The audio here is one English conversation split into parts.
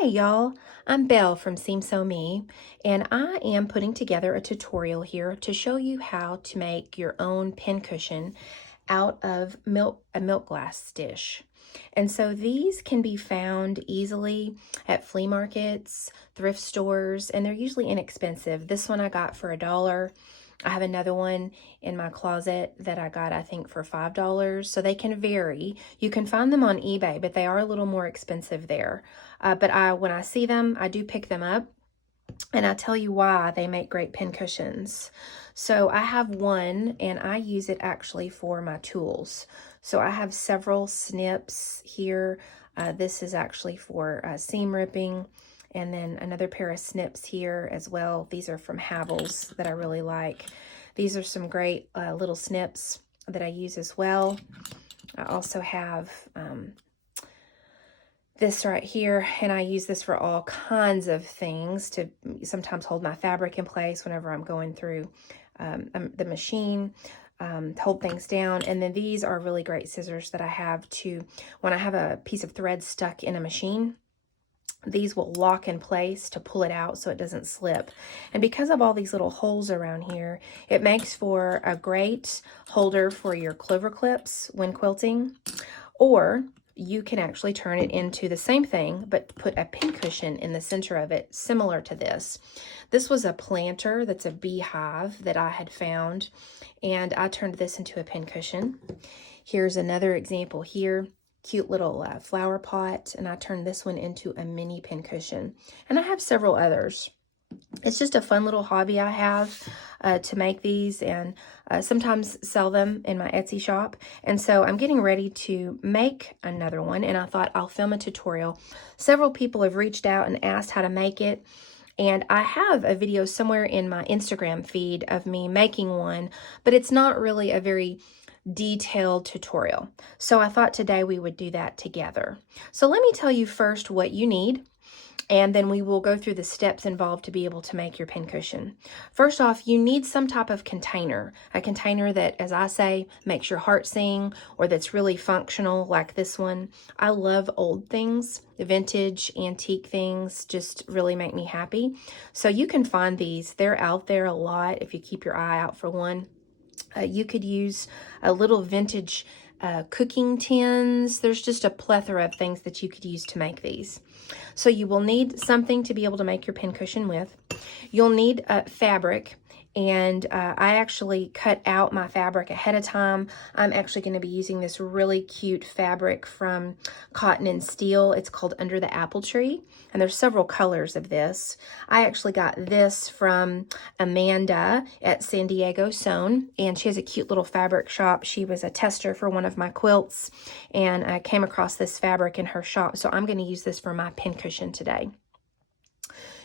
Hey y'all, I'm Belle from Seam Sew Me, and I am putting together a tutorial here to show you how to make your own pincushion out of a milk glass dish. And so these can be found easily at flea markets, thrift stores, and they're usually inexpensive. This one I got for $1. I have another one in my closet that I got, I think, for $5. So they can vary. You can find them on eBay, but they are a little more expensive there. But when I see them, I do pick them up. And I tell you why they make great pin cushions. So I have one, and I use it actually for my tools. So I have several snips here. This is actually for seam ripping. And then another pair of snips here as well. These are from Havells that I really like. These are some great little snips that I use as well. I also have this right here, and I use this for all kinds of things, to sometimes hold my fabric in place whenever I'm going through the machine, hold things down. And then these are really great scissors that I have to, when I have a piece of thread stuck in a machine, these will lock in place to pull it out so it doesn't slip. And because of all these little holes around here, it makes for a great holder for your clover clips when quilting. Or you can actually turn it into the same thing, but put a pin cushion in the center of it, similar to this. This was a planter that's a beehive that I had found, and I turned this into a pin cushion. Here's another example here. Cute little flower pot, and I turned this one into a mini pin cushion. And I have several others. It's just a fun little hobby I have to make these, and sometimes sell them in my Etsy shop. And so I'm getting ready to make another one, and I thought I'll film a tutorial. Several people have reached out and asked how to make it, and I have a video somewhere in my Instagram feed of me making one, but it's not really a very detailed tutorial. So I thought today we would do that together. So let me tell you first what you need, and then we will go through the steps involved to be able to make your pincushion. First off, you need some type of container, a container that, as I say, makes your heart sing, or that's really functional like this one. I love old things. Vintage, antique things just really make me happy. So you can find these. They're out there a lot if you keep your eye out for one. You could use a little vintage cooking tins. There's just a plethora of things that you could use to make these. So you will need something to be able to make your pincushion with. You'll need fabric, and I actually cut out my fabric ahead of time. I'm actually going to be using this really cute fabric from Cotton and Steel. It's called Under the Apple Tree, and there's several colors of this. I actually got this from Amanda at San Diego Sewn, and she has a cute little fabric shop. She was a tester for one of my quilts, and I came across this fabric in her shop, so I'm going to use this for my pincushion today.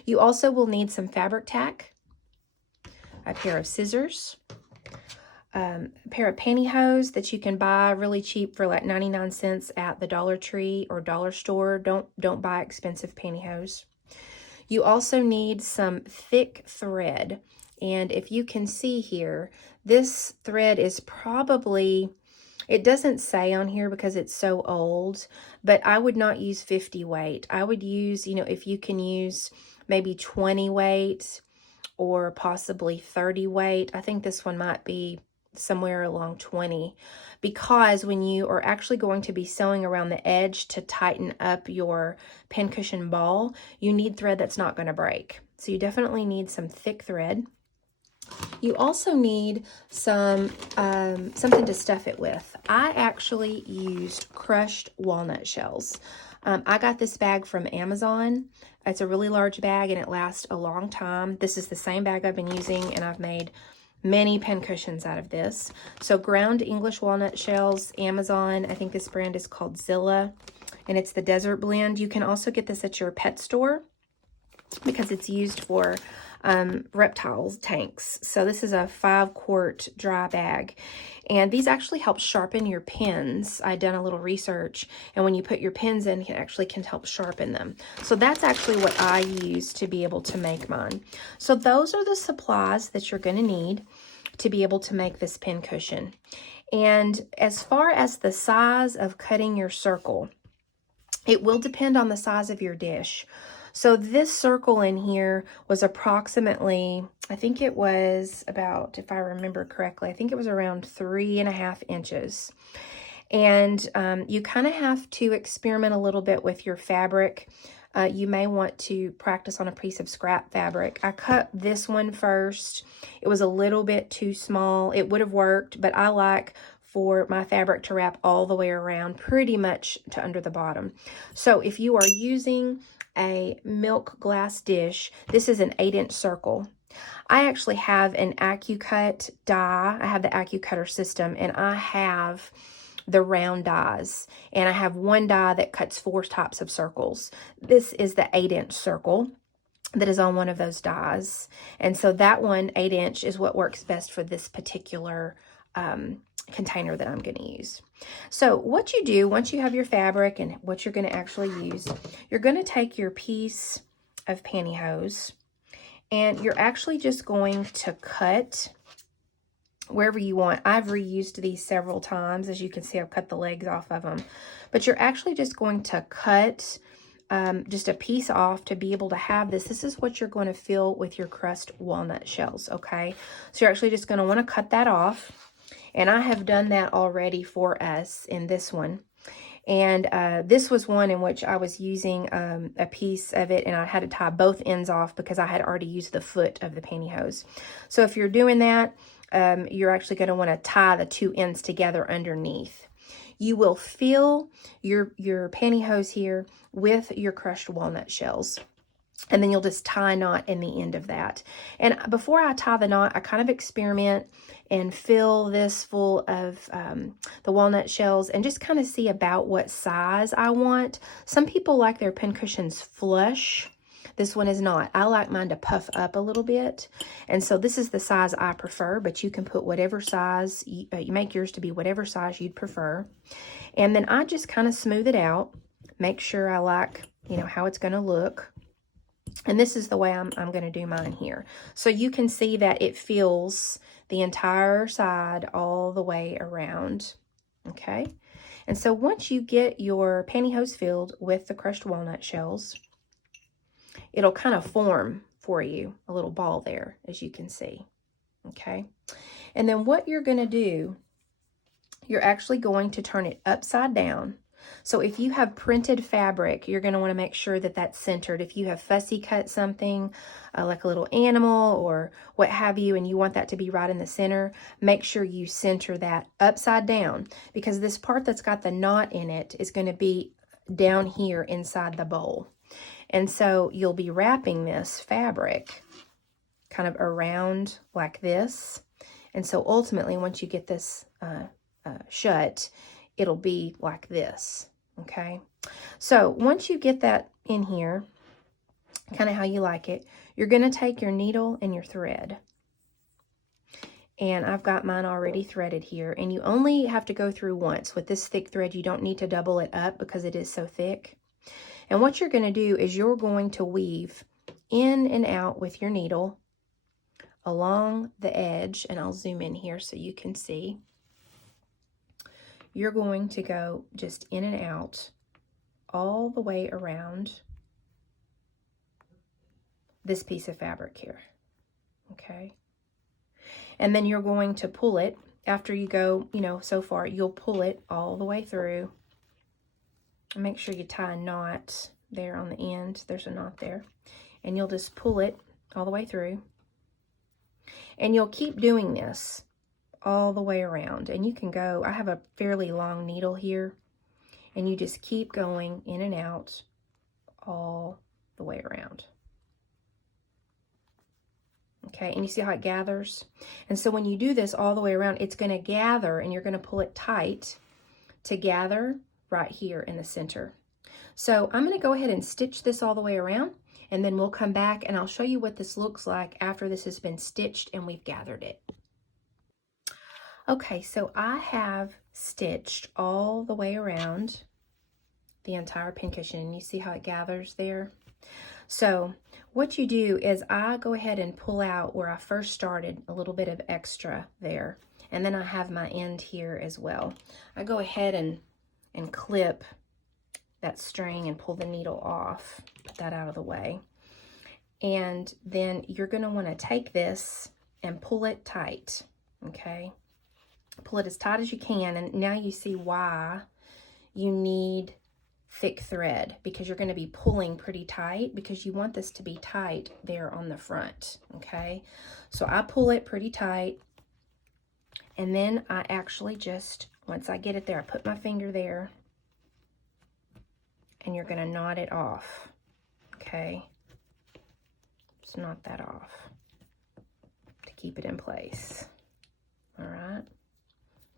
You also will need some fabric tack, a pair of scissors, a pair of pantyhose that you can buy really cheap for like 99 cents at the Dollar Tree or dollar store. Don't buy expensive pantyhose. You also need some thick thread, and if you can see here, this thread is probably, it doesn't say on here because it's so old, but I would not use 50 weight. I would use, if you can use maybe 20 weight or possibly 30 weight. I think this one might be somewhere along 20, because when you are actually going to be sewing around the edge to tighten up your pincushion ball, you need thread that's not going to break. So you definitely need some thick thread. You also need some something to stuff it with. I actually used crushed walnut shells. I got this bag from Amazon. It's a really large bag, and it lasts a long time. This is the same bag I've been using, and I've made many pincushions out of this. So ground English walnut shells, Amazon. I think this brand is called Zilla, and it's the Desert Blend. You can also get this at your pet store because it's used for reptile tanks. So this is a 5-quart dry bag, and these actually help sharpen your pins. I done a little research, and when you put your pins in, it actually can help sharpen them. So that's actually what I use to be able to make mine. So those are the supplies that you're going to need to be able to make this pin cushion. And as far as the size of cutting your circle, It will depend on the size of your dish. So this circle in here was approximately, I think it was about, if I remember correctly, I think it was around 3.5 inches. And you kind of have to experiment a little bit with your fabric. You may want to practice on a piece of scrap fabric. I cut this one first. It was a little bit too small. It would have worked, but I like for my fabric to wrap all the way around, pretty much to under the bottom. So if you are using a milk glass dish, this is an 8-inch circle. I actually have an AccuCut die. I have the AccuCutter system, and I have the round dies, and I have one die that cuts 4 types of circles. This is the 8-inch circle that is on one of those dies, and so that one, 8-inch, is what works best for this particular container that I'm going to use. So what you do once you have your fabric and what you're going to actually use, you're going to take your piece of pantyhose and you're actually just going to cut wherever you want. I've reused these several times. As you can see, I've cut the legs off of them, but you're actually just going to cut just a piece off to be able to have this. This is what you're going to fill with your crushed walnut shells, okay? So you're actually just going to want to cut that off. And I have done that already for us in this one. And this was one in which I was using a piece of it, and I had to tie both ends off because I had already used the foot of the pantyhose. So if you're doing that, you're actually going to want to tie the 2 ends together underneath. You will fill your pantyhose here with your crushed walnut shells. And then you'll just tie a knot in the end of that. And before I tie the knot, I kind of experiment and fill this full of the walnut shells and just kind of see about what size I want. Some people like their pincushions flush. This one is not. I like mine to puff up a little bit. And so this is the size I prefer, but you can put whatever size, you make yours to be whatever size you'd prefer. And then I just kind of smooth it out, make sure I like, how it's going to look. And this is the way I'm going to do mine here. So you can see that it fills the entire side all the way around. Okay. And so once you get your pantyhose filled with the crushed walnut shells, it'll kind of form for you a little ball there, as you can see. Okay. And then what you're going to do, you're actually going to turn it upside down. So if you have printed fabric, you're going to want to make sure that that's centered. If you have fussy cut something, like a little animal or what have you, and you want that to be right in the center, make sure you center that upside down, because this part that's got the knot in it is going to be down here inside the bowl. And so you'll be wrapping this fabric kind of around like this. And so ultimately, once you get this shut, it'll be like this, okay? So once you get that in here, kind of how you like it, you're going to take your needle and your thread. And I've got mine already threaded here. And you only have to go through once. With this thick thread, you don't need to double it up because it is so thick. And what you're going to do is you're going to weave in and out with your needle along the edge. And I'll zoom in here so you can see. You're going to go just in and out all the way around this piece of fabric here, okay? And then you're going to pull it. After you go, so far, you'll pull it all the way through. Make sure you tie a knot there on the end. There's a knot there. And you'll just pull it all the way through. And you'll keep doing this all the way around. And you can go, I have a fairly long needle here, and you just keep going in and out all the way around. Okay, and you see how it gathers? And so when you do this all the way around, it's going to gather, and you're going to pull it tight to gather right here in the center. So I'm going to go ahead and stitch this all the way around, and then we'll come back and I'll show you what this looks like after this has been stitched and we've gathered it. Okay, so I have stitched all the way around the entire pincushion, and you see how it gathers there? So what you do is I go ahead and pull out where I first started a little bit of extra there, and then I have my end here as well. I go ahead and clip that string and pull the needle off. Put that out of the way. And then you're going to want to take this and pull it tight, okay? Pull it as tight as you can, and now you see why you need thick thread, because you're going to be pulling pretty tight, because you want this to be tight there on the front, okay? So I pull it pretty tight, and then I actually just, once I get it there, I put my finger there, and you're going to knot it off, okay? Just knot that off to keep it in place, all right?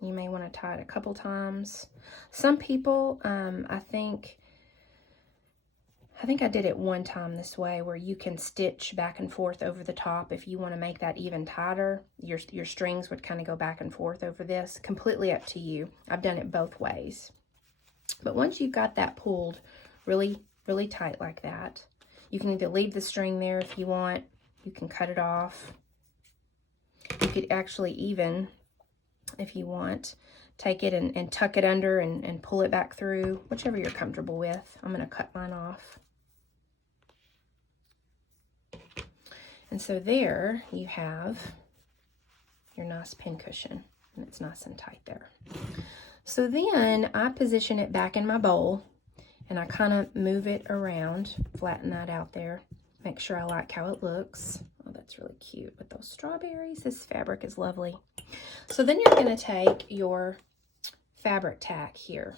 You may want to tie it a couple times. Some people, I think I did it one time this way, where you can stitch back and forth over the top if you want to make that even tighter. Your strings would kind of go back and forth over this. Completely up to you. I've done it both ways. But once you've got that pulled really, really tight like that, you can either leave the string there if you want. You can cut it off. You could actually even, if you want, take it and tuck it under and pull it back through, whichever you're comfortable with. I'm going to cut mine off. And so there you have your nice pincushion, and it's nice and tight there. So then I position it back in my bowl, and I kind of move it around, flatten that out there, make sure I like how it looks. Oh, that's really cute with those strawberries. This fabric is lovely. So then you're going to take your fabric tack here.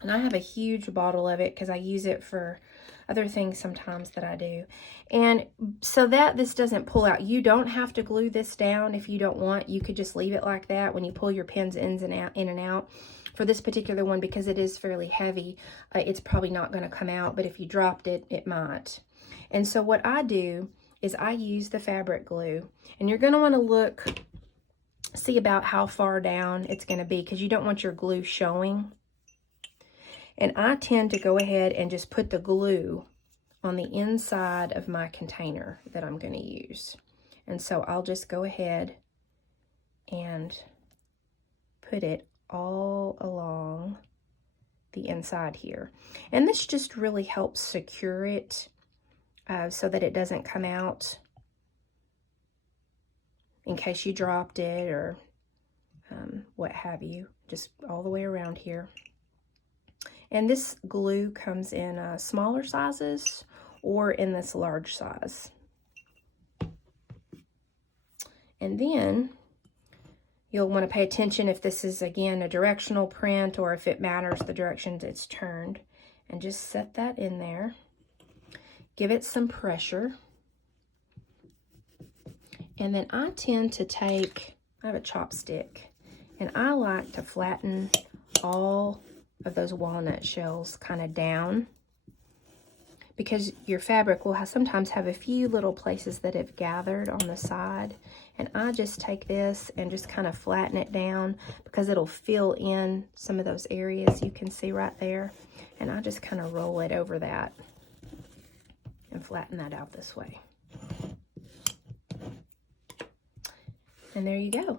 And I have a huge bottle of it because I use it for other things sometimes that I do. And so that this doesn't pull out, you don't have to glue this down if you don't want. You could just leave it like that when you pull your pins in and out. For this particular one, because it is fairly heavy, it's probably not going to come out, but if you dropped it, it might. And so what I do is I use the fabric glue, and you're going to want to look, see about how far down it's going to be, because you don't want your glue showing. And I tend to go ahead and just put the glue on the inside of my container that I'm going to use. And so I'll just go ahead and put it all along the inside here. And this just really helps secure it so that it doesn't come out in case you dropped it or what have you, just all the way around here. And this glue comes in smaller sizes or in this large size. And then you'll want to pay attention if this is, again, a directional print, or if it matters the direction it's turned. And just set that in there. Give it some pressure. And then I tend to take, I have a chopstick, and I like to flatten all of those walnut shells kind of down, because your fabric will sometimes have a few little places that have gathered on the side. And I just take this and just kind of flatten it down, because it'll fill in some of those areas you can see right there. And I just kind of roll it over that and flatten that out this way. And there you go.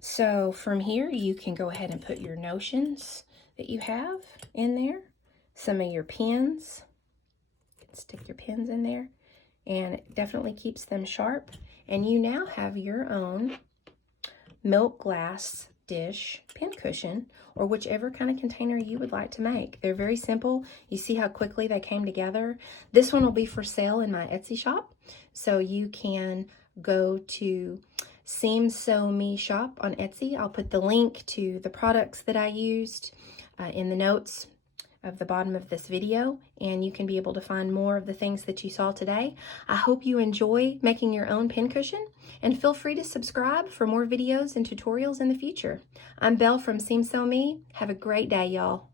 So from here, you can go ahead and put your notions that you have in there, some of your pins. You can stick your pins in there, and it definitely keeps them sharp. And you now have your own milk glass dish pincushion, or whichever kind of container you would like to make. They're very simple. You see how quickly they came together. This one will be for sale in my Etsy shop, so you can go to Seam Sew Me shop on Etsy. I'll put the link to the products that I used in the notes of the bottom of this video, and you can be able to find more of the things that you saw today. I hope you enjoy making your own pincushion, and feel free to subscribe for more videos and tutorials in the future. I'm Belle from Seam Sew Me. Have a great day, y'all.